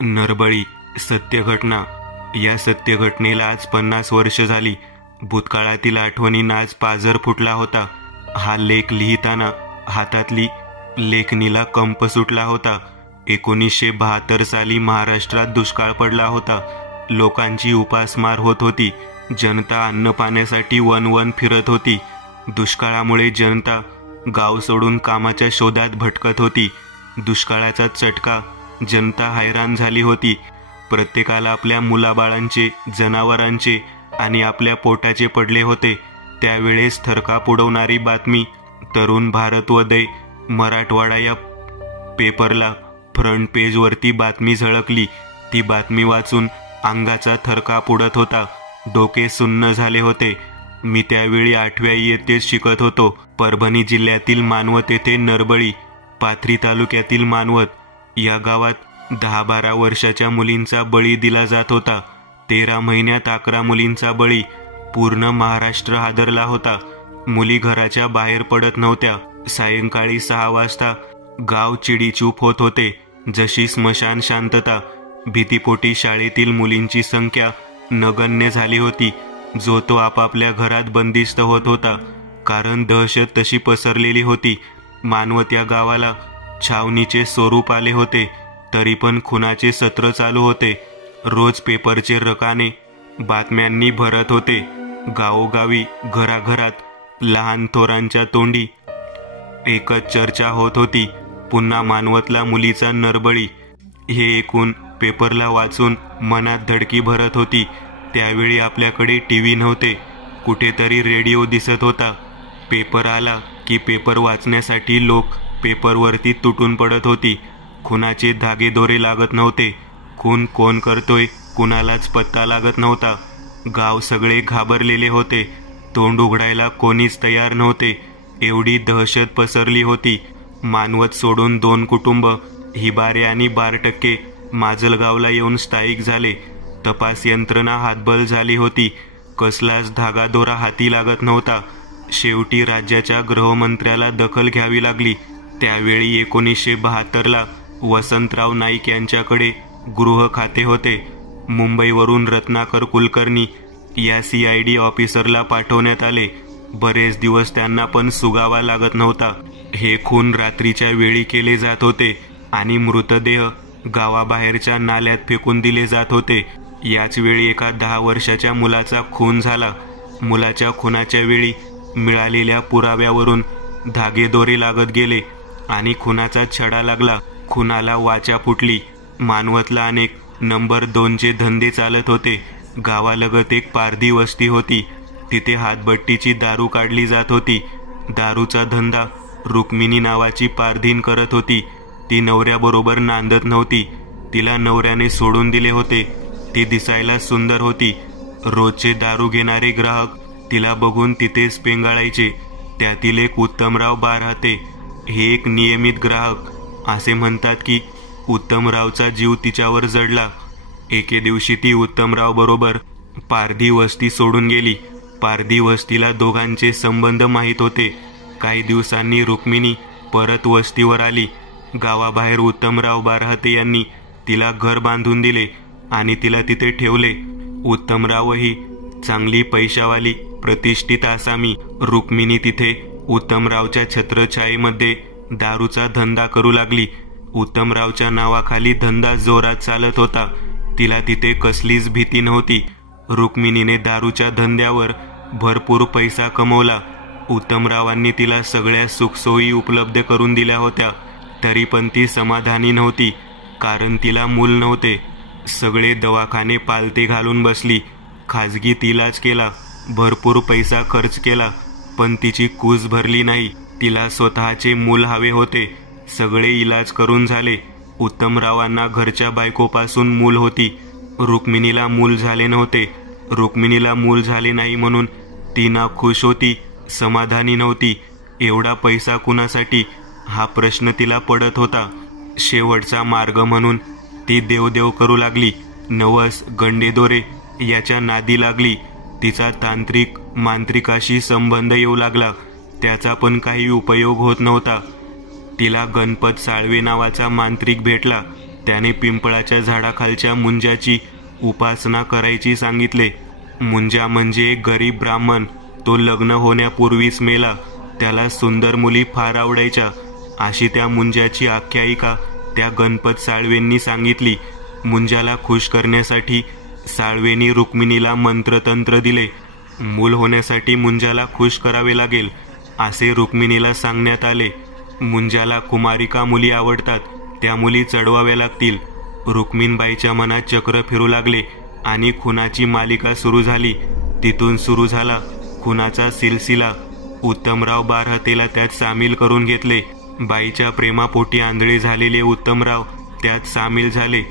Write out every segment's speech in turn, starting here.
नरबळी सत्यघटना. या सत्यघटनेला आज 50 वर्ष झाली. भूतकाळातील आठवणींना आज पाझर फुटला होता. हा लेख लिहिताना हातातली लेखणीला कंप सुटला होता. 1972 साली महाराष्ट्रात दुष्काळ पडला होता. लोकांची उपासमार होत होती. जनता अन्न पाण्यासाठी वन फिरत होती. दुष्काळामुळे जनता गाव सोडून कामाच्या शोधात भटकत होती. दुष्काळाचा चटका जनता हैराण झाली होती. प्रत्येकाला आपल्या मुलाबाळांचे, जनावरांचे आणि आपल्या पोटाचे पडले होते. त्यावेळेस थरकाप उडवणारी बातमी तरुण भारतोदय मराठवाडा या पेपरला फ्रंट पेजवरती बातमी झळकली. ती बातमी वाचून अंगाचा थरकाप उडत होता. डोके सुन्न झाले होते. मी त्यावेळी 8व्या इयत्तेत शिकत होतो. परभणी जिल्ह्यातील मानवत येथे नरबळी, पाथरी तालुक्यातील मानवत या गावात 10-12 वर्षाच्या मुलींचा बळी दिला जात होता. 13 महिन्यात 11 मुलींचा बळी. पूर्ण महाराष्ट्र हादरला होता. मुली घराच्या बाहेर पडत नव्हत्या. सायंकाळी 6 वाजता गाव चिडीचूप होत होते. जशी स्मशान शांतता. भीतीपोटी शाळेतील मुलींची संख्या नगण्य झाली होती. जो तो आपापल्या घरात बंदिस्त होत होता. कारण दहशत तशी पसरलेली होती. मानवत या गावाला छावणीचे स्वरूप आले होते. तरी पण खुनाचे सत्र चालू होते. रोज पेपरचे रकाने बातम्यांनी भरत होते. गावोगावी, घराघरात, लहान थोरांच्या तोंडी एकच चर्चा होत होती. पुन्हा मानवतला मुलीचा नरबळी. हे ऐकून, पेपरला वाचून मनात धडकी भरत होती. त्यावेळी आपल्याकडे टीव्ही नव्हते. कुठेतरी रेडिओ दिसत होता. पेपर आला की पेपर वाचण्यासाठी लोक पेपरवरती तुटून पडत होती. खुनाचे धागेदोरे लागत नव्हते. खून कोण करतोय कुणालाच पत्ता लागत नव्हता. गाव सगळे घाबरलेले होते. तोंड उघडायला कोणीच तयार नव्हते. एवढी दहशत पसरली होती. मानवत सोडून 2 कुटुंब, हिबारे आणि बारटक्के, माजलगावला येऊन स्थायिक झाले. तपास यंत्रणा हातबल झाली होती. कसलाच धागादोरा हाती लागत नव्हता. शेवटी राज्याच्या गृहमंत्र्याला दखल घ्यावी लागली. त्यावेळी 1972ला वसंतराव नाईक यांच्याकडे गृह खाते होते. मुंबईवरून रत्नाकर कुलकर्णी या CID ऑफिसरला पाठवण्यात आले. बरेच दिवस त्यांना पण सुगावा लागत नव्हता. हे खून रात्रीच्या वेळी केले जात होते आणि मृतदेह गावाबाहेरच्या नाल्यात फेकून दिले जात होते. याच वेळी एका 10 वर्षाच्या मुलाचा खून झाला. मुलाच्या खुनाच्या वेळी मिळालेल्या पुराव्यावरून धागेदोरे लागत गेले आणि खुनाचा छडा लागला. खुनाला वाचा फुटली. मानवतला अनेक नंबर 2चे धंदे चालत होते. गावालगत एक पारधी वस्ती होती. तिथे हातभट्टीची दारू काढली जात होती. दारूचा धंदा रुक्मिणी नावाची पारधीन करत होती. ती नवऱ्याबरोबर नांदत नव्हती. तिला नवऱ्याने सोडून दिले होते. ती दिसायला सुंदर होती. रोजचे दारू घेणारे ग्राहक तिला बघून तिथेच पेंगाळायचे. त्यातील एक उत्तमराव बारहाते हे एक नियमित ग्राहक. असे म्हणतात की उत्तमरावचा जीव तिच्यावर जडला. एके दिवशी ती उत्तमराव बरोबर पारधी वस्ती सोडून गेली. पारधी वस्तीला दोघांचे संबंध माहीत होते. काही दिवसांनी रुक्मिणी परत वस्तीवर आली. गावाबाहेर उत्तमराव बारहाते यांनी तिला घर बांधून दिले आणि तिला तिथे ठेवले. उत्तमरावही चांगली पैशावाली, प्रतिष्ठित आसामी. रुक्मिणी तिथे उत्तमरावच्या छत्रछायेमध्ये दारूचा धंदा करू लागली. उत्तमरावच्या नावाखाली धंदा जोरात चालत होता. तिला तिथे कसलीच भीती नव्हती. रुक्मिणीने दारूच्या धंद्यावर भरपूर पैसा कमवला. उत्तमरावांनी तिला सगळ्या सुखसोयी उपलब्ध करून दिल्या होत्या. तरी पण ती समाधानी नव्हती. कारण तिला मूल नव्हते. सगळे दवाखाने पालथे घालून बसली. खाजगीत इलाज केला. भरपूर पैसा खर्च केला. पण तिची कूस भरली नाही. तिला स्वतःचे मूल हवे होते. सगळे इलाज करून झाले. उत्तमरावांना घरच्या बायकोपासून मूल होती. रुक्मिणीला मूल झाले नव्हते. रुक्मिणीला मूल झाले नाही म्हणून ती ना खुश होती, समाधानी नव्हती. एवढा पैसा कुणासाठी, हा प्रश्न तिला पडत होता. शेवटचा मार्ग म्हणून ती देवदेव करू लागली. नवस, गंडेदोरे याच्या नादी लागली. तिचा तांत्रिक मांत्रिकाशी संबंध येऊ लागला. त्याचा पण काही उपयोग होत नव्हता. तिला गणपत साळवे नावाचा मांत्रिक भेटला. त्याने पिंपळाच्या झाडाखालच्या मुंजाची उपासना करायची सांगितले. मुंजा म्हणजे एक गरीब ब्राह्मण. तो लग्न होण्यापूर्वीच मेला. त्याला सुंदर मुली फार आवडायच्या, अशी त्या मुंजाची आख्यायिका त्या गणपत साळवेंनी सांगितली. मुंजाला खुश करण्यासाठी साळवेंनी रुक्मिणीला मंत्रतंत्र दिले. मूल होण्यासाठी मुंजाला खुश करावे लागेल असे रुक्मिणीला सांगण्यात आले. मुंजाला कुमारिका मुली आवडतात, त्या मुली चढवाव्या लागतील. रुक्मिणबाईच्या मनात चक्र फिरू लागले आणि खुनाची मालिका सुरू झाली. तिथून सुरू झाला खुनाचा सिलसिला. उत्तमराव बारहतेला त्यात सामील करून घेतले. बाईच्या प्रेमापोटी आंधळे झालेले उत्तमराव त्यात सामील झाले.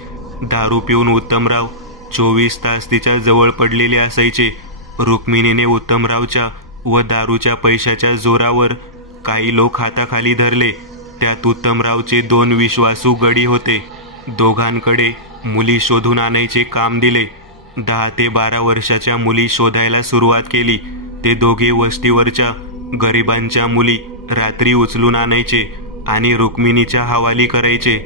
दारू पिऊन उत्तमराव 24 तास तिच्या जवळ पडलेले असायचे. रुक्मिणीने उत्तमरावच्या व दारूच्या पैशाच्या जोरावर काही लोक हाताखाली धरले. त्यात उत्तमरावचे 2 विश्वासू गडी होते. दोघांकडे मुली शोधून आणायचे काम दिले. 10 ते 12 वर्षाच्या मुली शोधायला सुरुवात केली. ते दोघे वस्तीवरच्या गरिबांच्या मुली रात्री उचलून आणायचे आणि रुक्मिणीच्या हवाली करायचे.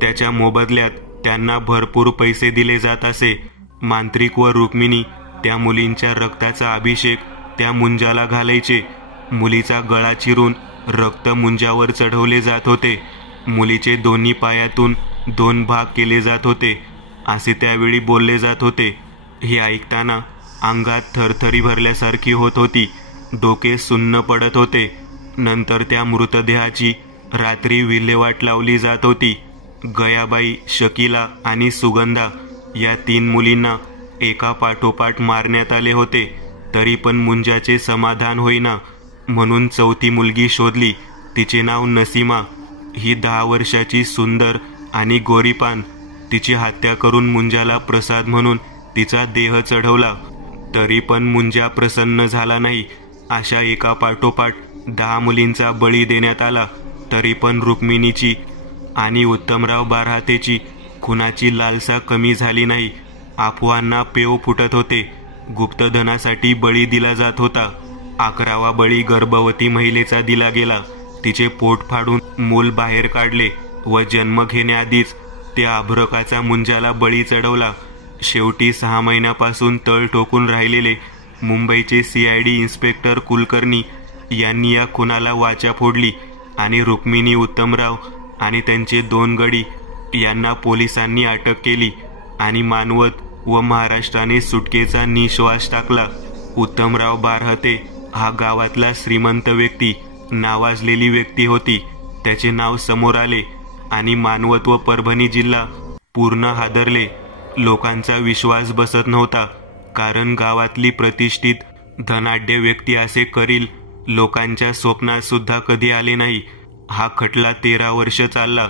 त्याच्या मोबदल्यात त्यांना भरपूर पैसे दिले जात असे. मांत्रिक व रुक्मिणी त्या मुलींच्या रक्ताचा अभिषेक त्या मुंजाला घालायचे. मुलीचा गळा चिरून रक्त मुंजावर चढवले जात होते. मुलीचे दोन्ही पायातून 2 भाग केले जात होते असे त्यावेळी बोलले जात होते. हे ऐकताना अंगात थरथरी भरल्यासारखी होत होती. डोके सुन्न पडत होते. नंतर त्या मृतदेहाची रात्री विल्हेवाट लावली जात होती. गयाबाई, शकीला आणि सुगंधा या 3 मुलींना एका पाठोपाठ मारण्यात आले होते. तरी पण मुंजाचे समाधान होईना, म्हणून 4थी मुलगी शोधली. तिचे नाव नसीमा. ही 10 वर्षाची सुंदर आणि गोरीपान. तिची हत्या करून मुंजाला प्रसाद म्हणून तिचा देह चढवला. तरी पण मुंजा प्रसन्न झाला नाही. अशा एका पाठोपाठ 10 मुलींचा बळी देण्यात आला. तरी पण रुक्मिणीची आणि उत्तमराव बारहातेची खुनाची लालसा कमी झाली नाही. अफवांना पेव फुटत होते. गुप्तधनासाठी बळी दिला जात होता. 11वा बळी गर्भवती महिलेचा दिला गेला. तिचे पोट फाडून मूल बाहेर काढले व जन्म घेण्याआधीच त्या अभ्रकाचा मुंजाला बळी चढवला. शेवटी 6 महिन्यापासून तळ ठोकून राहिलेले मुंबईचे CID इन्स्पेक्टर कुलकर्णी यांनी या खुनाला वाचा फोडली आणि रुक्मिणी, उत्तमराव आणि त्यांचे 2 गडी यांना पोलिसांनी अटक केली आणि मानवत व महाराष्ट्राने सुटकेचा निश्वास टाकला. उत्तमराव बारहते हा गावातला श्रीमंत व्यक्ती, नावाजलेली व्यक्ती होती. त्याचे नाव समोर आले आणि मानवत व परभणी जिल्हा पूर्ण हादरले. लोकांचा विश्वास बसत नव्हता, कारण गावातली प्रतिष्ठित धनाढ्य व्यक्ती असे करील लोकांच्या स्वप्नात सुद्धा कधी आले नाही. हा खटला 13 वर्ष चालला.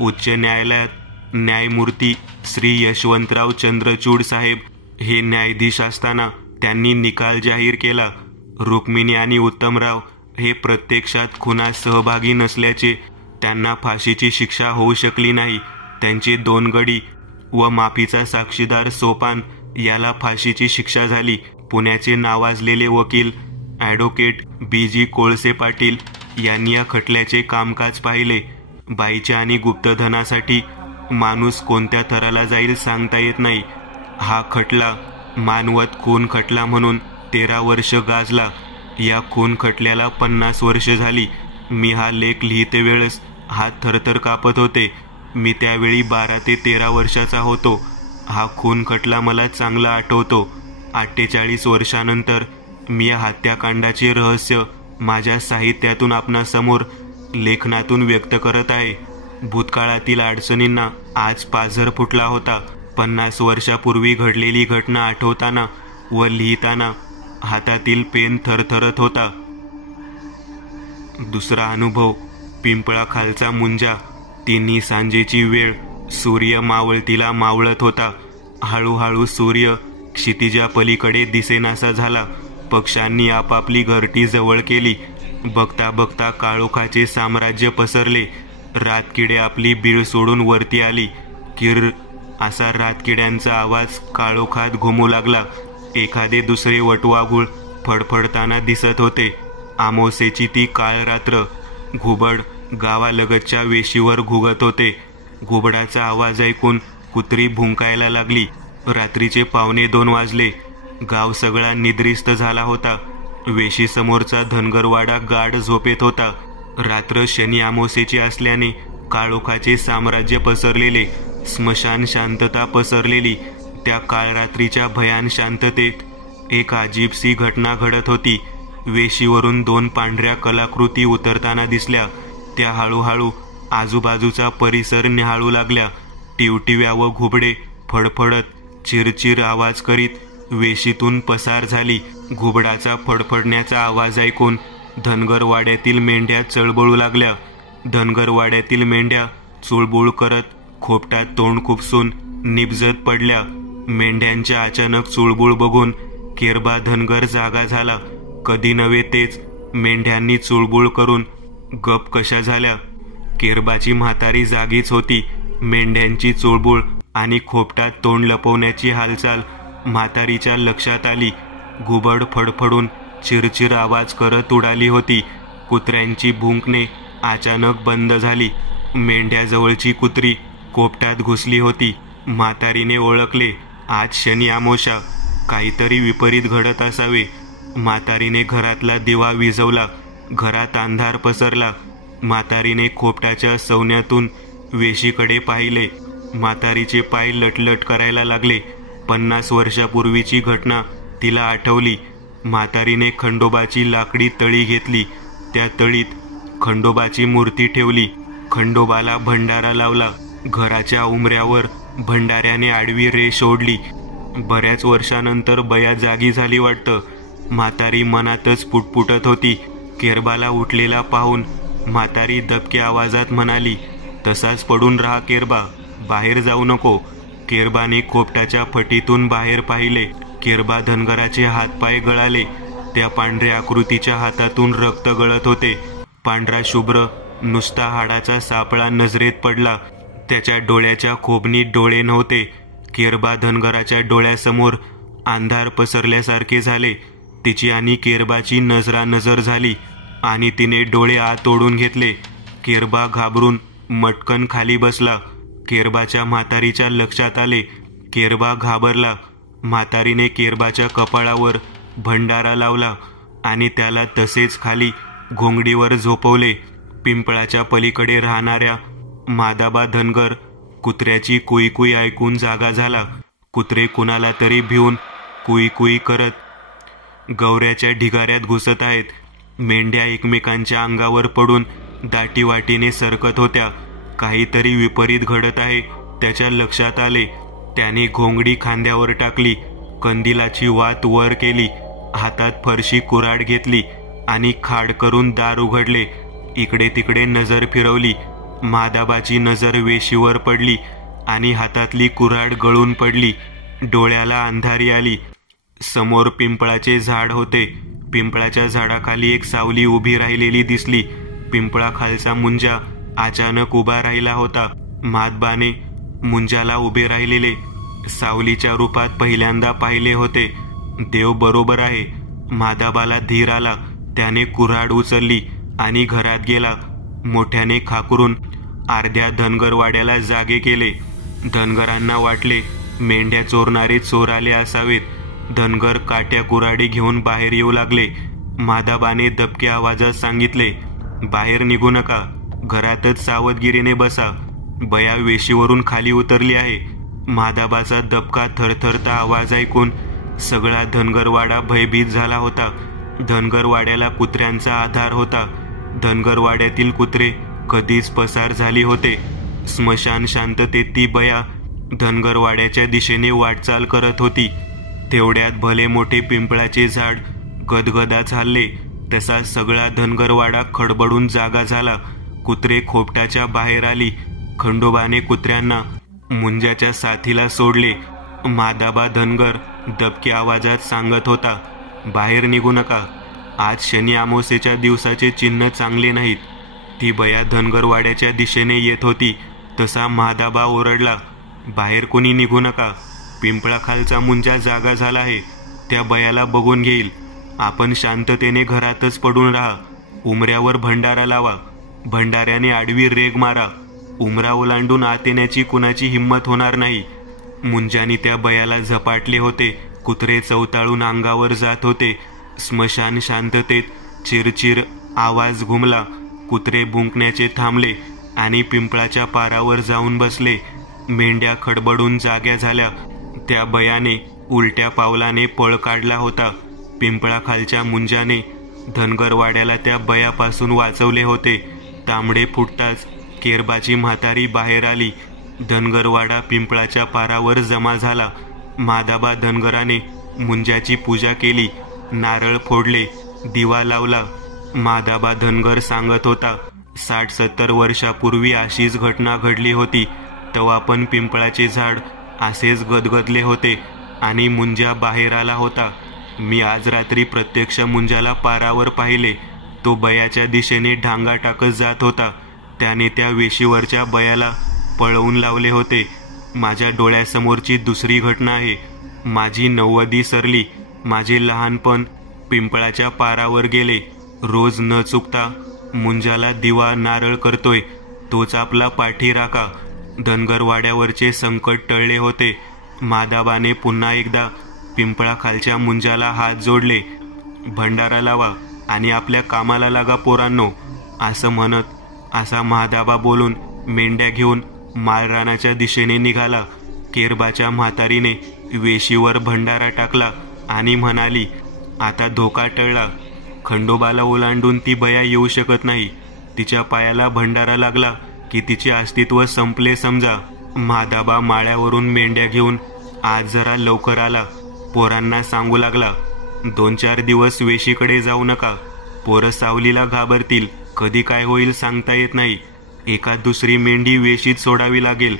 उच्च न्यायालयात न्यायमूर्ती श्री यशवंतराव चंद्रचूड साहेब हे न्यायाधीश असताना त्यांनी निकाल जाहीर केला. रुक्मिणी आणि उत्तमराव हे प्रत्यक्षात खुनात सहभागी नसल्याचे. त्यांना फाशीची शिक्षा होऊ शकली नाही. त्यांचे 2 गडी व माफीचा साक्षीदार सोपान याला फाशीची शिक्षा झाली. पुण्याचे नावाजलेले वकील ॲडव्होकेट BG कोळसे पाटील यांनी या खटल्याचे कामकाज पाहिले. बाईच्या आणि गुप्तधनासाठी माणूस कोणत्या थराला जाईल सांगता येत नाही. हा खटला मानवत खून खटला म्हणून 13 वर्ष गाजला. या खून खटल्याला 50 वर्ष झाली. मी हा लेख लिहिते वेळेस हात थरथर कापत होते. मी त्यावेळी 12 ते 13 वर्षाचा होतो. हा खून खटला मला चांगला आठवतो. 48 वर्षानंतर मी या हत्याकांडाचे रहस्य माझ्या साहित्यातून आपणासमोर लेखनातून व्यक्त करत आहे. भूतकाळातील अडचणींना आज पाझर फुटला होता. 50 वर्षापूर्वी घडलेली घटना आठवताना व लिहिताना हातातील पेन थरथरत होता. दुसरा अनुभव, पिंपळाखालचा मुंजा. तिन्ही सांजेची वेळ. सूर्य मावळतीला मावळत होता. हळूहळू सूर्य क्षितिजा पलीकडे दिसेनासा झाला. पक्ष्यांनी आपापली घरटी जवळ केली. बघता बघता काळोखाचे साम्राज्य पसरले. रातकिडे आपली बीळ सोडून वरती आली. किर असा रातकिड्यांचा आवाज काळोखात घुमू लागला. एखादे दुसरे वटवाघूळ फडफडताना दिसत होते. आमोसेची ती काळ रात्र. घुबड गावालगतच्या वेशीवर घुगत होते. घुबडाचा आवाज ऐकून कुत्री भुंकायला लागली. रात्रीचे 1:45 वाजले. गाव सगळा निद्रिस्त झाला होता. वेशी समोरचा धनगरवाडा गाढ झोपेत होता. रात्र शनी अमावस्येची असल्याने काळोखाचे साम्राज्य पसरलेले, स्मशान शांतता पसरलेली. त्या काळरात्रीच्या भयान शांततेत एक अजीबसी घटना घडत होती. वेशीवरून 2 पांढऱ्या कलाकृती उतरताना दिसल्या. त्या हळूहळू आजूबाजूचा परिसर निहाळू लागल्या. टिवटिव्या व घुबडे फडफडत चिरचिर आवाज करीत वेशीतून पसार झाली. घुबडाचा फडफडण्याचा आवाज ऐकून धनगरवाड्यातील मेंढ्या चळबळू लागल्या. धनगरवाड्यातील मेंढ्या चुळबुळ करत खोपटात तोंड खुपसून निपजत पडल्या. मेंढ्यांच्या अचानक चुळबुळ बघून केरबा धनगर जागा झाला. कधी नव्हे तेच मेंढ्यांनी चुळबुळ करून गप कशा झाल्या. केरबाची म्हातारी जागीच होती. मेंढ्यांची चुळबुळ आणि खोपटात तोंड लपवण्याची हालचाल म्हातारीच्या लक्षात आली. घुबड फडफडून चिरचिर आवाज करत उडाली होती. कुत्र्यांची भुंकणे अचानक बंद झाली. मेंढ्याजवळची कुत्री खोपटात घुसली होती. म्हातारीने ओळखले, आज शनी अमावस्या, काहीतरी विपरीत घडत असावे. म्हातारीने घरातला दिवा विझवला. घरात अंधार पसरला. म्हातारीने खोपटाच्या सवण्यातून वेशीकडे पाहिले. म्हातारीचे पाय लटलट करायला लागले. 50 वर्षापूर्वीची घटना तिला आठवली. म्हातारीने खंडोबाची लाकडी तळी घेतली. त्या तळीत खंडोबाची मूर्ती ठेवली. खंडोबाला भंडारा लावला. घराच्या उंबऱ्यावर भंडाऱ्याने आडवी रेष ओढली. बऱ्याच वर्षानंतर बया जागी झाली वाटतं. म्हातारी मनातच पुटपुटत होती. केरबाला उठलेला पाहून म्हातारी दबक्या आवाजात म्हणाली, तसाच पडून राहा केरबा, बाहेर जाऊ नको. केरबाने खोपटाच्या फटीतून बाहेर पाहिले. केरबा धनगराचे हातपाय गळाले. त्या पांढऱ्या आकृतीच्या हातातून रक्त गळत होते. पांढरा शुभ्र नुसता हाडाचा सापळा नजरेत पडला. त्याच्या डोळ्याच्या खोबणीत डोळे नव्हते. केरबा धनगराच्या डोळ्यासमोर अंधार पसरल्यासारखे झाले. तिची आणि केरबाची नजरानजर झाली आणि तिने डोळे आत ओढून घेतले. केरबा घाबरून मटकन खाली बसला. केरबाच्या म्हातारीच्या लक्षात आले. केरबा घाबरला. म्हातारीने केरबाच्या कपाळावर भंडारा लावला आणि त्याला तसेच खाली घोंगडीवर झोपवले. पिंपळाच्या पलीकडे राहणाऱ्या मादाबा धनगर कुत्र्याची कुईकुई ऐकून जागा झाला. कुत्रे कुणाला तरी भिवून कुईकुई करत गवऱ्याच्या ढिगाऱ्यात घुसत आहेत. मेंढ्या एकमेकांच्या अंगावर पडून दाटीवाटीने सरकत होत्या. काहीतरी विपरीत घडत आहे त्याच्या लक्षात आले. त्याने घोंगडी खांद्यावर टाकली. कंदिलाची वात वर केली. हातात फरशी कुऱ्हाड घेतली आणि खाड करून दार उघडले. इकडे तिकडे नजर फिरवली. मादाबाची नजर वेशीवर पडली आणि हातातली कुऱ्हाड गळून पडली. डोळ्याला अंधारी आली. समोर पिंपळाचे झाड होते. पिंपळाच्या झाडाखाली एक सावली उभी राहिलेली दिसली. पिंपळाखालचा मुंजा अचानक उभा राहिला होता. मादबाने मुंजाला उभे राहिलेले सावलीच्या रूपात पहिल्यांदा पाहिले होते. देव बरोबर आहे. मादाबाला धीर आला. त्याने कुऱ्हाड उचलली आणि घरात गेला. मोठ्याने खाकरून अर्ध्या धनगरवाड्याला जागे केले. धनगरांना वाटले मेंढ्या चोरणारे चोर आले असावेत. धनगर काट्या कुऱ्हाडी घेऊन बाहेर येऊ लागले. मादाबाने दबक्या आवाजात सांगितले, बाहेर निघू नका, घरातच सावधगिरीने बसा. बया वेशीवरून खाली उतरली आहे. मादाबाचा दबका थरथरता आवाज ऐकून सगळा धनगरवाडा भयभीत झाला होता. धनगरवाड्याला कुत्र्यांचा आधार होता. धनगरवाड्यातील कुत्रे कधीच पसार झाली होते. स्मशान शांततेत ती बया धनगरवाड्याच्या दिशेने वाटचाल करत होती. तेवढ्यात भले मोठे पिंपळाचे झाड गदगदाच हलले. तसा सगळा धनगरवाडा खडबडून जागा झाला. कुत्रे खोपटाच्या बाहेर आली. खंडोबाने कुत्र्यांना मुंजाच्या साथीला सोडले. मादाबा धनगर दबक्या आवाजात सांगत होता, बाहेर निघू नका, आज शनी अमावस्येच्या दिवसाचे चिन्ह चांगले नाहीत. ती बया धनगरवाड्याच्या दिशेने येत होती. तसा मादाबा ओरडला, बाहेर कोणी निघू नका, पिंपळाखालचा मुंजा जागा झाला आहे. त्या बयाला बघून घेईल. आपण शांततेने घरातच पडून राहा. उमऱ्यावर भंडारा लावा. भंडाऱ्याने आडवी रेग मारा. उमरा ओलांडून आत येण्याची कुणाची हिंमत होणार नाही. मुंजानी त्या बयाला झपाटले होते. कुत्रे चवताळून अंगावर जात होते. स्मशान शांततेत चिरचिर आवाज घुमला. कुत्रे भुंकण्याचे थांबले आणि पिंपळाच्या पारावर जाऊन बसले. मेंढ्या खडबडून जाग्या झाल्या. त्या बयाने उलट्या पावलाने पळ काढला होता. पिंपळाखालच्या मुंजाने धनगरवाड्याला त्या बयापासून वाचवले होते. तांबडे फुटताच केरबाची म्हातारी बाहेर आली. धनगरवाडा पिंपळाच्या पारावर जमा झाला. माधाबा धनगराने मुंजाची पूजा केली. नारळ फोडले, दिवा लावला. माधाबा धनगर सांगत होता, 60-70 वर्षापूर्वी अशीच घटना घडली होती. तेव्हा पण पिंपळाचे झाड असेच गदगदले होते आणि मुंजा बाहेर आला होता. मी आज रात्री प्रत्यक्ष मुंजाला पारावर पाहिले. तो बयाच्या दिशेने ढांगा टाकत जात होता. त्याने त्या वेशीवरच्या बयाला पळवून लावले होते. माझ्या डोळ्यासमोरची दुसरी घटना आहे. माझी 90 सरली. माझे लहानपण पिंपळाच्या पारावर गेले. रोज न चुकता मुंजाला दिवा नारळ करतोय. तोच आपला पाठीराखा. धनगरवाड्यावरचे संकट टळले होते. माधाबाने पुन्हा एकदा पिंपळाखालच्या मुंजाला हात जोडले. भंडारा लावा आणि आपल्या कामाला लागा पोरांनो, असं म्हणत असा माधाबा बोलून मेंढ्या घेऊन माळरानाच्या दिशेने निघाला. केरबाच्या म्हातारीने वेशीवर भंडारा टाकला आणि म्हणाली, आता धोका टळला. खंडोबाला ओलांडून ती बया येऊ शकत नाही. तिच्या पायाला भंडारा लागला की तिचे अस्तित्व संपले समजा. माधाबा माळ्यावरून मेंढ्या घेऊन आज जरा लवकर आला. पोरांना सांगू लागला, 2-4 दिवस वेशीकडे जाऊ नका. पोरं सावलीला घाबरतील. कधी काय होईल सांगता येत नाही. एका दुसरी मेंढी वेशीत सोडावी लागेल.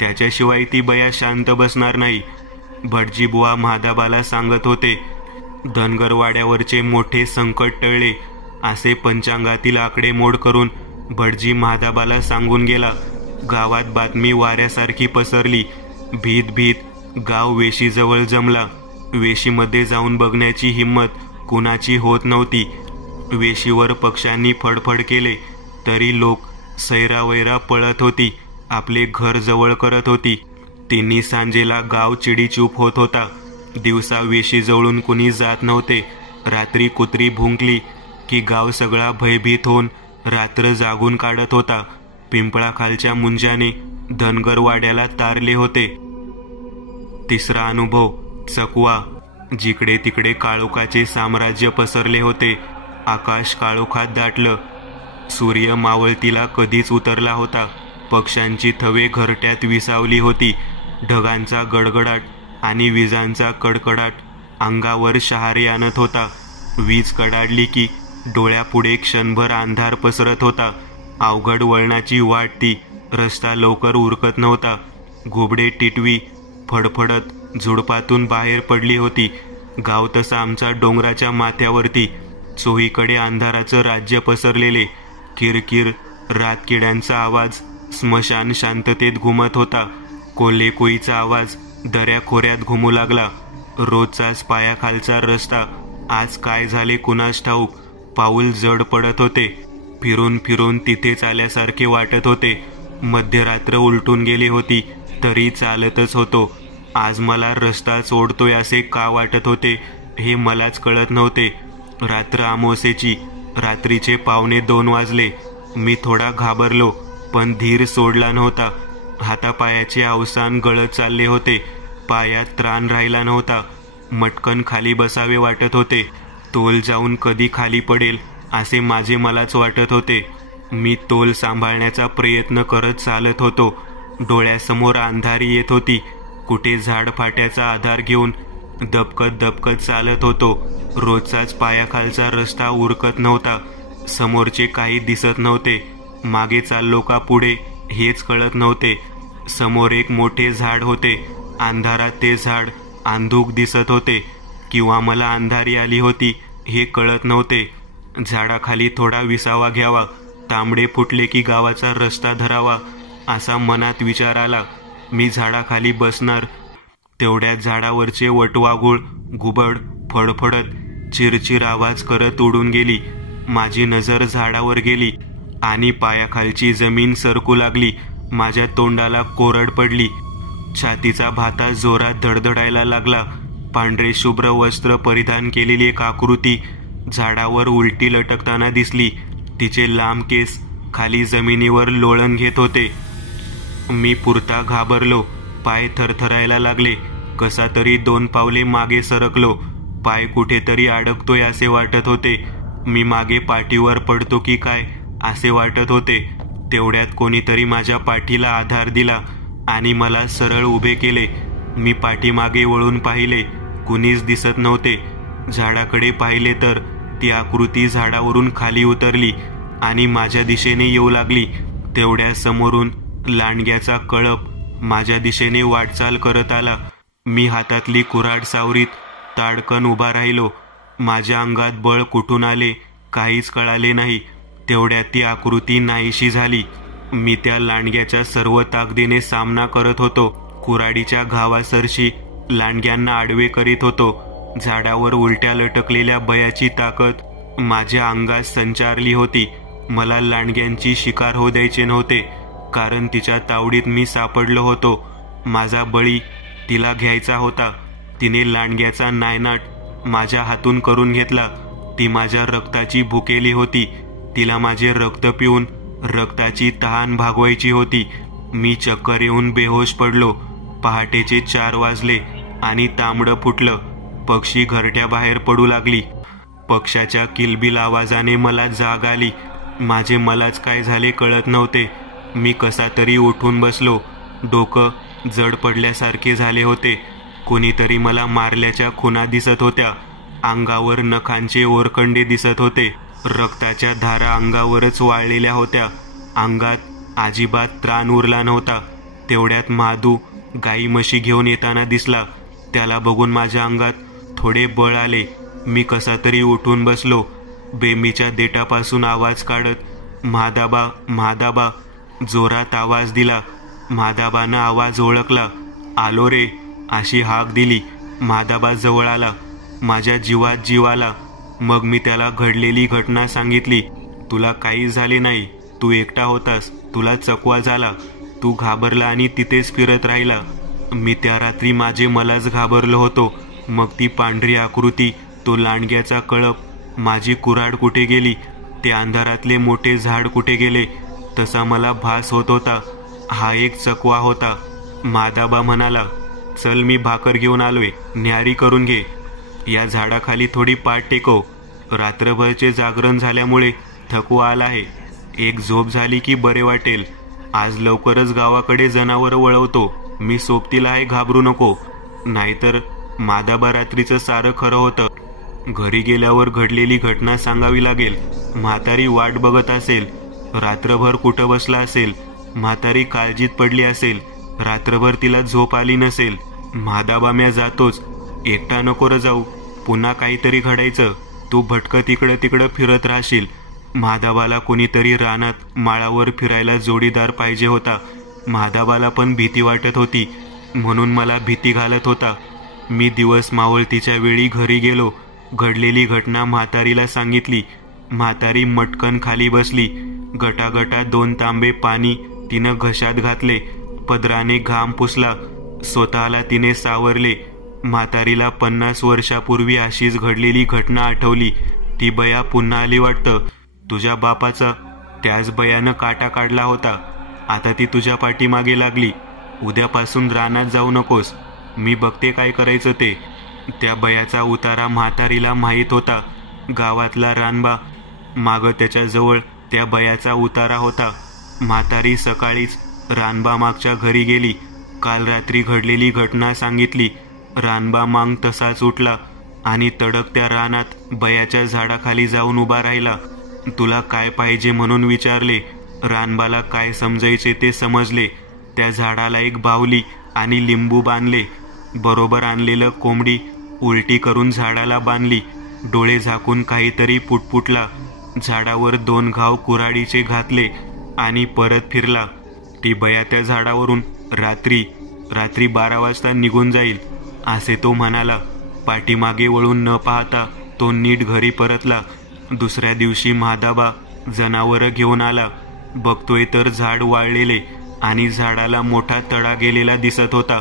त्याच्याशिवाय ती बया शांत बसणार नाही. भटजीबुवा माधाबाला सांगत होते. धनगरवाड्यावरचे मोठे संकट टळले असे पंचांगातील आकडेमोड करून भटजी माधाबाला सांगून गेला. गावात बातमी वाऱ्यासारखी पसरली. भीत भीत गाव वेशीजवळ जमला. वेशीमध्ये जाऊन बघण्याची हिंमत कुणाची होत नव्हती. वेशीवर पक्ष्यांनी फडफड केले तरी लोक सैरावैरा पळत होती. आपले घर जवळ करत होती. तिन्ही सांजेला गाव चिडीचूप होत होता. दिवसा वेशीजवळून कुणी जात नव्हते. रात्री कुत्री भुंकली की गाव सगळा भयभीत होऊन रात्र जागून काढत होता. पिंपळाखालच्या मुंजाने धनगरवाड्याला तारले होते. तिसरा अनुभव चकवा. जिकडे तिकडे काळोखाचे साम्राज्य पसरले होते. आकाश काळोखात दाटलं. सूर्य मावळतीला कधीच उतरला होता. पक्ष्यांची थवे घरट्यात विसावली होती. ढगांचा गडगडाट आणि विजांचा कडकडाट अंगावर शहारे आणत होता. वीज कडाडली की डोळ्यापुढे क्षणभर अंधार पसरत होता. अवघड वळणाची वाट ती. रस्ता लवकर उरकत नव्हता. घोबडे टिटवी फडफडत झुडपातून बाहेर पडली होती. गाव तसा आमचा डोंगराच्या माथ्यावरती. चोहीकडे अंधाराचं राज्य पसरलेले. किरकिर रातकिड्यांचा आवाज स्मशान शांततेत घुमत होता. कोल्हे कोईचा आवाज दऱ्याखोऱ्यात घुमू लागला. रोजचाच पायाखालचा रस्ता. आज काय झाले कुणास ठाऊक. पाऊल जड पडत होते. फिरून फिरून तिथेच आल्यासारखे वाटत होते. मध्यरात्र उलटून गेली होती तरी चालतच होतो. आज मला रस्ता सोडतोय असे का वाटत होते हे मलाच कळत नव्हते. रात्र अमावास्येची. रात्रीचे 1:45 वाजले. मी थोडा घाबरलो पण धीर सोडला नव्हता. हातापायाचे अवसान गळत चालले होते. पायात त्राण राहिला नव्हता. मटकन खाली बसावे वाटत होते. तोल जाऊन कधी खाली पडेल असे माझे मलाच वाटत होते. मी तोल सांभाळण्याचा प्रयत्न करत चालत होतो. डोळ्यासमोर अंधारी येत होती. कुठे झाडफाट्याचा आधार घेऊन दबकत दबकत चालत होतो. रोजचाच पायाखालचा रस्ता उरकत नव्हता. समोरचे काही दिसत नव्हते. मागे चाललो का पुढे हेच कळत नव्हते. समोर एक मोठे झाड होते. अंधारात ते झाड अंधुक दिसत होते किंवा मला अंधारी आली होती हे कळत नव्हते. झाडाखाली थोडा विसावा घ्यावा. तांबडे फुटले की गावाचा रस्ता धरावा असा मनात विचार आला. मी झाडाखाली बसणार. तेवढ्यात झाडावरचे वटवाघूळ घुबड फडफडत चिरचिर आवाज करत उडून गेली. माझी नजर झाडावर गेली आणि पायाखालची जमीन सरकू लागली. माझ्या तोंडाला कोरड पडली. छातीचा भाता जोरात धडधडायला लागला. पांढरे शुभ्र वस्त्र परिधान केलेली एक आकृती झाडावर उलटी लटकताना दिसली. तिचे लांब केस खाली जमिनीवर लोळण घेत होते. मी पुरता घाबरलो. पाय थरथरायला लागले. कसा तरी 2 पावले मागे सरकलो. पाय कुठेतरी अडकतोय असे वाटत होते. मी मागे पाठीवर पडतो की काय असे वाटत होते. तेवढ्यात कोणीतरी माझ्या पाठीला आधार दिला आणि मला सरळ उभे केले. मी पाठीमागे वळून पाहिले. कुणीच दिसत नव्हते. झाडाकडे पाहिले तर ती आकृती झाडावरून खाली उतरली आणि माझ्या दिशेने येऊ लागली. तेवढ्या समोरून लांडग्याचा कळप माझ्या दिशेने वाटचाल करत आला. मी हातातली कुऱ्हाड सावरीत ताडकन उभा राहिलो. माझ्या अंगात बळ कुठून आले काहीच कळाले नाही. तेवढ्यात ती आकृती नाहीशी झाली. मी त्या लांडग्याच्या सर्व ताकदीने सामना करत होतो. कुऱ्हाडीच्या घावासरशी लांडग्यांना आडवे करीत होतो. झाडावर उलट्या लटकलेल्या बयाची ताकद माझ्या अंगात संचारली होती. मला लांडग्यांची शिकार होऊ द्यायचे नव्हते, कारण तिच्या तावडीत मी सापडलो होतो. माझा बळी तिला घ्यायचा होता. तिने लांडग्याचा नायनाट माझ्या हातून करून घेतला. ती माझ्या रक्ताची भुकेली होती. तिला माझे रक्त पिऊन रक्ताची तहान भागवायची होती. मी चक्कर येऊन बेहोश पडलो. पहाटेचे 4 वाजले आणि तांबडं फुटलं. पक्षी घरट्याबाहेर पडू लागली. पक्षाच्या किलबिल आवाजाने मला जाग आली. माझे मलाच काय झाले कळत नव्हते. मी कसा तरी उठून बसलो. डोकं जड पडल्यासारखे झाले होते. कोणीतरी मला मारल्याच्या खुणा दिसत होत्या. अंगावर नखांचे ओरखंडे दिसत होते. रक्ताच्या धारा अंगावरच वाळलेल्या होत्या. अंगात अजिबात त्राण उरला नव्हता. तेवढ्यात महादू गाई म्हशी घेऊन येताना दिसला. त्याला बघून माझ्या अंगात थोडे बळ आले. मी कसा तरी उठून बसलो. बेंबीच्या देठापासून आवाज काढत महादाबा महादाबा जोरात आवाज दिला. महादाबानं आवाज ओळखला. आलो रे अशी हाक दिली. महादाबा जवळ आला. माझ्या जीवात जीव आला. मग मी त्याला घडलेली घटना सांगितली. तुला काही झाले नाही. तू एकटा होतास. तुला चकवा झाला. तू घाबरला आणि तिथेच फिरत राहिला. मी त्या रात्री माझे मलाच घाबरलो होतो. मग ती पांढरी आकृती, तो लांडग्याचा कळप, माझी कुऱ्हाड कुठे गेली, ते अंधारातले मोठे झाड कुठे गेले, तसा मला भास होत होता. हा एक चकवा होता. मादाबा म्हणाला, चल मी भाकर घेऊन आलोय, न्यारी करून घे. या झाडाखाली थोडी पाठ टेकव. रात्रभरचे जागरण झाल्यामुळे थकवा आला आहे. एक झोप झाली की बरे वाटेल. आज लवकरच गावाकडे जनावर वळवतो. मी सोबतीला आहे, घाबरू नको. नाहीतर मादाबा रात्रीचं सारं खरं होतं. घरी गेल्यावर घडलेली घटना सांगावी लागेल. म्हातारी वाट बघत असेल. रात्रभर कुठं बसला असेल. म्हातारी काळजीत पडली असेल. रात्रभर तिला झोप आली नसेल. मादाबा म्या जातोच. एकटा नको र जाऊ. पुन्हा काहीतरी घडायचं. तू भटकत इकडं तिकडं फिरत राहशील. मादाबाला कोणीतरी रानात माळावर फिरायला जोडीदार पाहिजे होता. मादाबाला पण भीती वाटत होती, म्हणून मला भीती घालत होता. मी दिवस मावळतीच्या वेळी घरी गेलो. घडलेली घटना म्हातारीला सांगितली. म्हातारी मटकन खाली बसली. गटागटा 2 तांबे पाणी तिनं घशात घातले. पदराने घाम पुसला. स्वतःला तिने सावरले. म्हातारीला 50 वर्षापूर्वी अशीच घडलेली घटना आठवली. ती बया पुन्हा आली वाटतं. तुझ्या बापाचा त्याच बयानं काटा काढला होता. आता ती तुझ्या पाठीमागे लागली. उद्यापासून रानात जाऊ नकोस. मी बघते काय करायचं ते. त्या बयाचा उतारा म्हातारीला माहीत होता. गावातला रानबा मागं त्याच्याजवळ त्या बयाचा उतारा होता. म्हातारी सकाळीच रानबा मागच्या घरी गेली. काल रात्री घडलेली घटना सांगितली. रानबा मांग तसाच उठला आणि तडक त्या रानात बयाच्या झाडाखाली जाऊन उभा राहिला. तुला काय पाहिजे म्हणून विचारले. रानबाला काय समजायचे ते समजले. त्या झाडाला एक बाहुली आणि लिंबू बांधले. बरोबर आणलेलं कोंबडी उलटी करून झाडाला बांधली. डोळे झाकून काहीतरी पुटपुटला. झाडावर 2 घाव कुऱ्हाडीचे घातले आणि परत फिरला. ती बया त्या झाडावरून रात्री 12 वाजता निघून जाईल असे तो म्हणाला. पाठीमागे वळून न पाहता तो नीट घरी परतला. दुसऱ्या दिवशी मादाबा जनावरं घेऊन आला. बघतोय तर झाड वाळलेले. आणि झाडाला मोठा तडा गेलेला दिसत होता.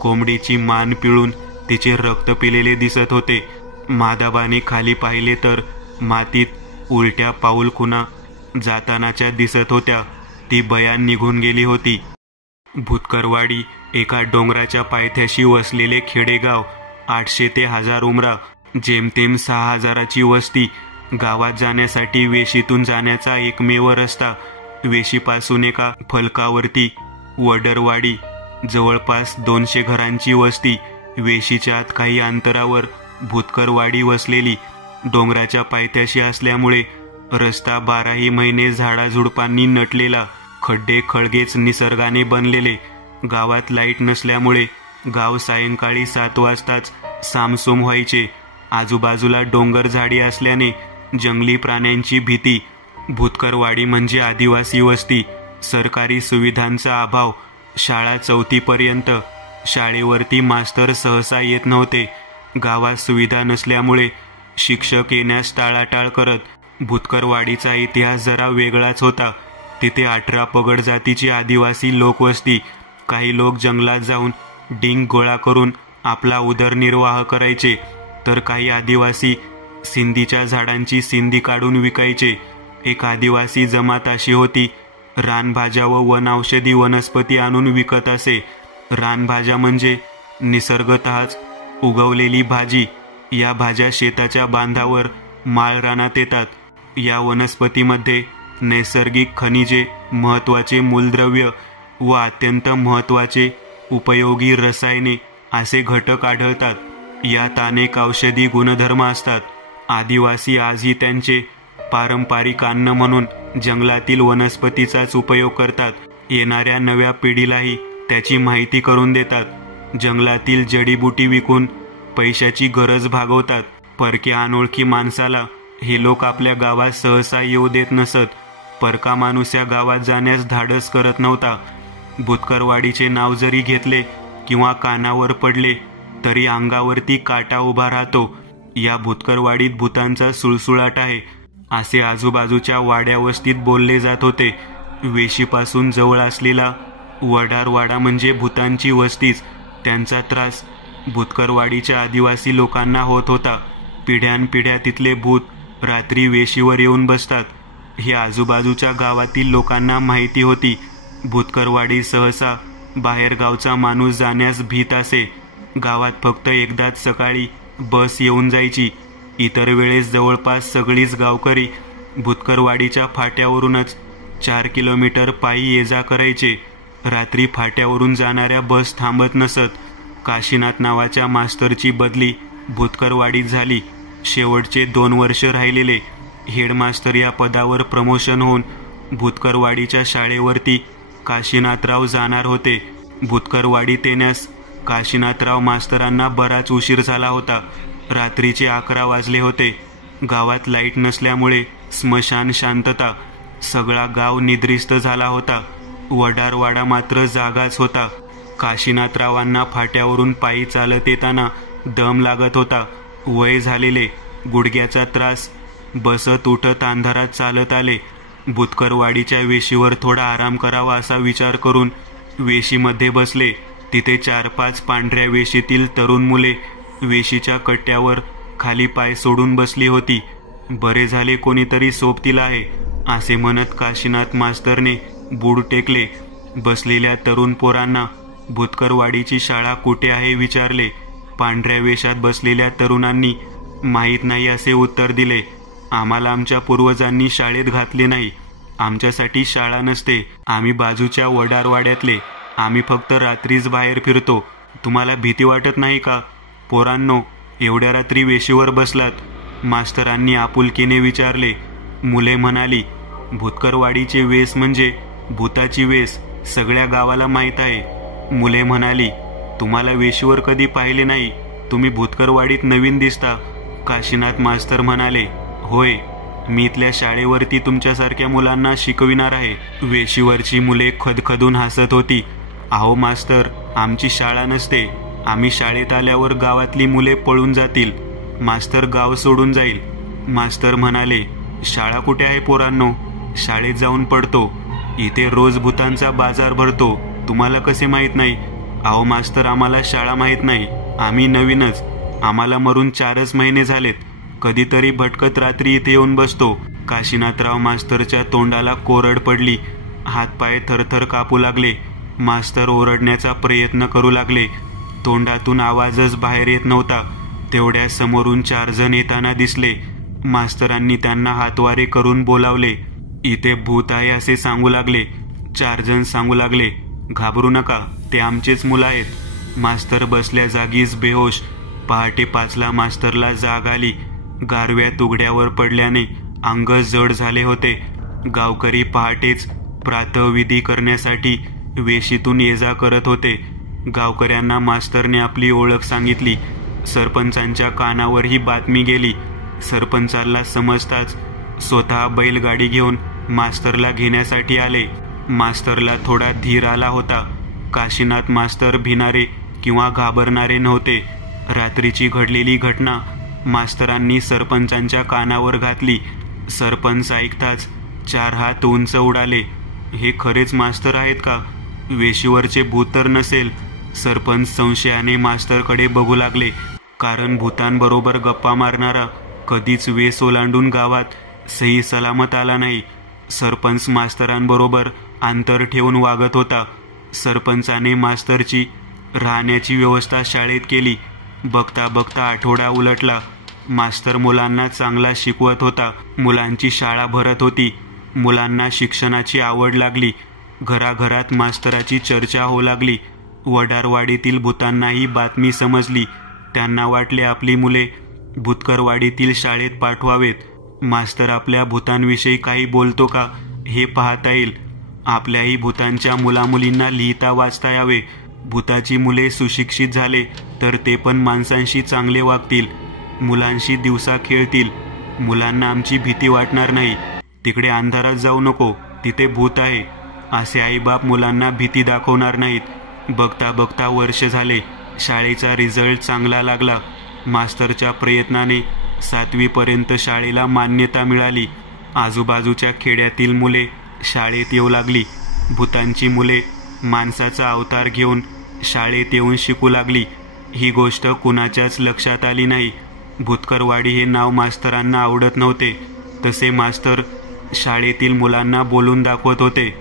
कोंबडीची मान पिळून तिचे रक्त पिलेले दिसत होते. माधवाने खाली पाहिले तर मातीत उलट्या पाऊल खुणा जातानाच्या दिसत होत्या. ती बयान निघून गेली होती. भुतकरवाडी एका डोंगराच्या पायथ्याशी वसलेले खेडेगाव. 800 ते 1000 उमरा, जेमतेम 6000ची वस्ती. गावात जाण्यासाठी वेशीतून जाण्याचा एकमेव रस्ता. वेशीपासून एका फलकावरती वडरवाडी, जवळपास 200 घरांची वस्ती. वेशीच्या आत काही अंतरावर भुतकरवाडी वसलेली. डोंगराच्या पायथ्याशी असल्यामुळे रस्ता 12ही महिने झाडाझुडपांनी नटलेला. खड्डे खळगेच निसर्गाने बनलेले. गावात लाईट नसल्यामुळे गाव सायंकाळी 7 वाजताच सामसूम व्हायचे. आजूबाजूला डोंगर झाडी असल्याने जंगली प्राण्यांची भीती. भुतकरवाडी म्हणजे आदिवासी वस्ती. सरकारी सुविधांचा अभाव. शाळा 4थी पर्यंत. शाळेवरती मास्तर सहसा येत नव्हते. गावात सुविधा नसल्यामुळे शिक्षक येण्यास टाळाटाळ करत. भुतकरवाडीचा इतिहास जरा वेगळाच होता. तिथे 18 पगड जातीची आदिवासी लोकवस्ती. काही लोक जंगलात जाऊन डिंक गोळा करून आपला उदरनिर्वाह करायचे, तर काही आदिवासी सिंधीच्या झाडांची सिंधी काढून विकायचे. एक आदिवासी जमात अशी होती, रानभाज्या व वनौषधी वनस्पती आणून विकत असे. रानभाज्या म्हणजे निसर्गतःच उगवलेली भाजी. या भाज्या शेताच्या बांधावर माळ रानात येतात. या वनस्पतीमध्ये नैसर्गिक खनिजे, महत्त्वाचे मूलद्रव्य व अत्यंत महत्त्वाचे उपयोगी रसायने असे घटक आढळतात. यात अनेक औषधी गुणधर्म असतात. आदिवासी आजही त्यांचे पारंपरिक अन्न म्हणून जंगलातील वनस्पतीचाच उपयोग करतात. येणाऱ्या नव्या पिढीलाही त्याची माहिती करून देतात. जंगलातील जडीबुटी विकून पैशाची गरज भागवतात. परक्या अनोळखी माणसाला हे लोक आपल्या गावात सहसा येऊ देत नसत. परका माणूस या गावात जाण्यास धाडस करत नव्हता. भुतकरवाडीचे नाव जरी घेतले किंवा कानावर पडले तरी अंगावरती काटा उभा राहतो. या भुतकरवाडीत भूतांचा सुळसुळाट आहे असे आजूबाजूच्या वाड्या वस्तीत बोलले जात होते. वेशीपासून जवळ असलेला वडारवाडा म्हणजे भूतांची वस्तीच. त्यांचा त्रास भुतकरवाडीच्या आदिवासी लोकांना होत होता. पिढ्यानपिढ्या तिथले भूत रात्री वेशीवर येऊन बसतात हे आजूबाजूच्या गावातील लोकांना माहिती होती. भुतकरवाडी सहसा बाहेरगावचा माणूस जाण्यास भीत असे. गावात फक्त एकदाच सकाळी बस येऊन जायची. इतर वेळेस जवळपास सगळीच गावकरी भुतकरवाडीच्या फाट्यावरूनच 4 किलोमीटर पायी ये जा करायचे. रात्री फाट्यावरून जाणाऱ्या बस थांबत नसत. काशीनाथ नावाच्या मास्तरची बदली भुतकरवाडीत झाली. शेवटचे 2 वर्ष राहिलेले हेडमास्तर या पदावर प्रमोशन होऊन भुतकरवाडीच्या शाळेवरती काशीनाथराव जाणार होते. भुतकरवाडीत येण्यास काशीनाथराव मास्तरांना बराच उशीर झाला होता. रात्रीचे 11 वाजले होते. गावात लाईट नसल्यामुळे स्मशान शांतता. सगळा गाव निद्रिस्त झाला होता. वडारवाडा मात्र जागाच होता. काशीनाथरावांना फाट्यावरून पायी चालत येताना दम लागत होता. वय झालेले, गुडघ्याचा त्रास. बसत उठत अंधारात चालत आले. भुतकरवाडीच्या वेशीवर थोडा आराम करावा असा विचार करून वेशीमध्ये बसले. तिथे 4-5 पांढऱ्या वेशीतील तरुण मुले वेशीच्या कट्ट्यावर खाली पाय सोडून बसली होती. बरे झाले कोणीतरी सोबतीला आहे असे म्हणत काशीनाथ मास्तरने बूड टेकले. बसलेल्या तरुण पोरांना भुतकरवाडीची शाळा कुठे आहे विचारले. पांढऱ्या वेशात बसलेल्या तरुणांनी माहीत नाही असे उत्तर दिले. आम्हाला आमच्या पूर्वजांनी शाळेत घातले नाही. आमच्यासाठी शाळा नसते. आम्ही बाजूच्या वडारवाड्यातले. आम्ही फक्त रात्रीच बाहेर फिरतो. तुम्हाला भीती वाटत नाही का पोरांनो, एवढ्या रात्री वेशीवर बसलात? मास्तरांनी आपुलकीने विचारले. मुले म्हणाली, भुतकरवाडीचे वेस म्हणजे भूताची वेस सगळ्या गावाला माहीत आहे. मुले म्हणाली, तुम्हाला वेशीवर कधी पाहिले नाही. तुम्ही भुतकरवाडीत नवीन दिसता. काशीनाथ मास्तर म्हणाले, होय, मी इथल्या शाळेवरती तुमच्यासारख्या मुलांना शिकविणार आहे. वेशीवरची मुले खदखदून हसत होती. अहो मास्तर, आमची शाळा नसते. आम्ही शाळेत आल्यावर गावातली मुले पळून जातील. मास्तर गाव सोडून जाईल. मास्तर म्हणाले, शाळा कुठे आहे पोरांनो? शाळेत जाऊन पडतो. इथे रोज भूतांचा बाजार भरतो, तुम्हाला कसे माहीत नाही? अहो मास्तर, आम्हाला शाळा माहीत नाही, आम्ही नवीनच, आम्हाला मरून 4च महिने झालेत. कधीतरी भटकत रात्री इथे येऊन बसतो. काशीनाथराव मास्तरच्या तोंडाला कोरड पडली, हातपाय थरथर कापू लागले. मास्तर ओरडण्याचा प्रयत्न करू लागले, तोंडातून आवाजच बाहेर येत नव्हता. तेवढ्या समोरून 4 जण येताना दिसले. मास्तरांनी त्यांना हातवारे करून बोलावले. इथे भूत आहे असे सांगू लागले. 4 जण सांगू लागले, घाबरू नका, ते आमचेच मुलं आहेत. मास्तर बसल्या जागीच बेहोश. पहाटे 5ला मास्तरला जाग आली. गारव्यात उघड्यावर पडल्याने अंग जड झाले होते. गावकरी पहाटेच प्रातःविधी करण्यासाठी वेशीतून ये जा करत होते. गावकऱ्यांना मास्तरने आपली ओळख सांगितली. सरपंचांच्या कानावर ही बातमी गेली. सरपंचाला समजताच स्वतः बैलगाडी घेऊन मास्तरला घेण्यासाठी आले. मास्तरला थोडा धीर आला होता. काशीनाथ मास्तर भिणारे किंवा घाबरणारे नव्हते. रात्रीची घडलेली घटना मास्तरांनी सरपंचांच्या कानावर घातली. सरपंच ऐकताच 4 हात उंच उडाले. हे खरेच मास्तर आहेत का? वेशीवरचे भूत तर नसेल? सरपंच संशयाने मास्तरकडे बघू लागले, कारण भूतांबरोबर गप्पा मारणारा कधीच वेस ओलांडून गावात सही सलामत आला नाही. सरपंच मास्तरांबरोबर अंतर ठेवून वागत होता. सरपंचाने मास्तरची राहण्याची व्यवस्था शाळेत केली. बघता बघता आठवडा उलटला. मास्तर मुलांना चांगला शिकवत होता. मुलांची शाळा भरत होती. मुलांना शिक्षणाची आवड लागली. घराघरात मास्तराची चर्चा होऊ लागली. वडारवाडीतील भूतांनाही बातमी समजली. त्यांना वाटले आपली मुले भूतकरवाडीतील शाळेत पाठवावेत. मास्तर आपल्या भूतांविषयी काही बोलतो का हे पाहता येईल. आपल्याही भूतांच्या मुलामुलींना लिहिता वाचता यावे. भूताची मुले सुशिक्षित झाले तर ते पण माणसांशी चांगले वागतील, मुलांशी दिवसा खेळतील. मुलांना आमची भीती वाटणार नाही. तिकडे अंधारात जाऊ नको, तिथे भूत आहे असे आईबाप मुलांना भीती दाखवणार नाहीत. बघता बघता वर्ष झाले. शाळेचा रिझल्ट चांगला लागला. मास्तरच्या प्रयत्नाने 7वी पर्यंत शाळेला मान्यता मिळाली. आजूबाजूच्या खेड्यातील मुले शाळेत येऊ लागली. भूतांची मुले माणसाचा अवतार घेऊन शाळेत येऊन शिकू लागली. ही गोष्ट कुणाच्याच लक्षात आली नाही. भूतकरवाडी हे नाव मास्तरांना आवडत नव्हते. तसे मास्तर शाळेतील मुलांना बोलून दाखवत होते.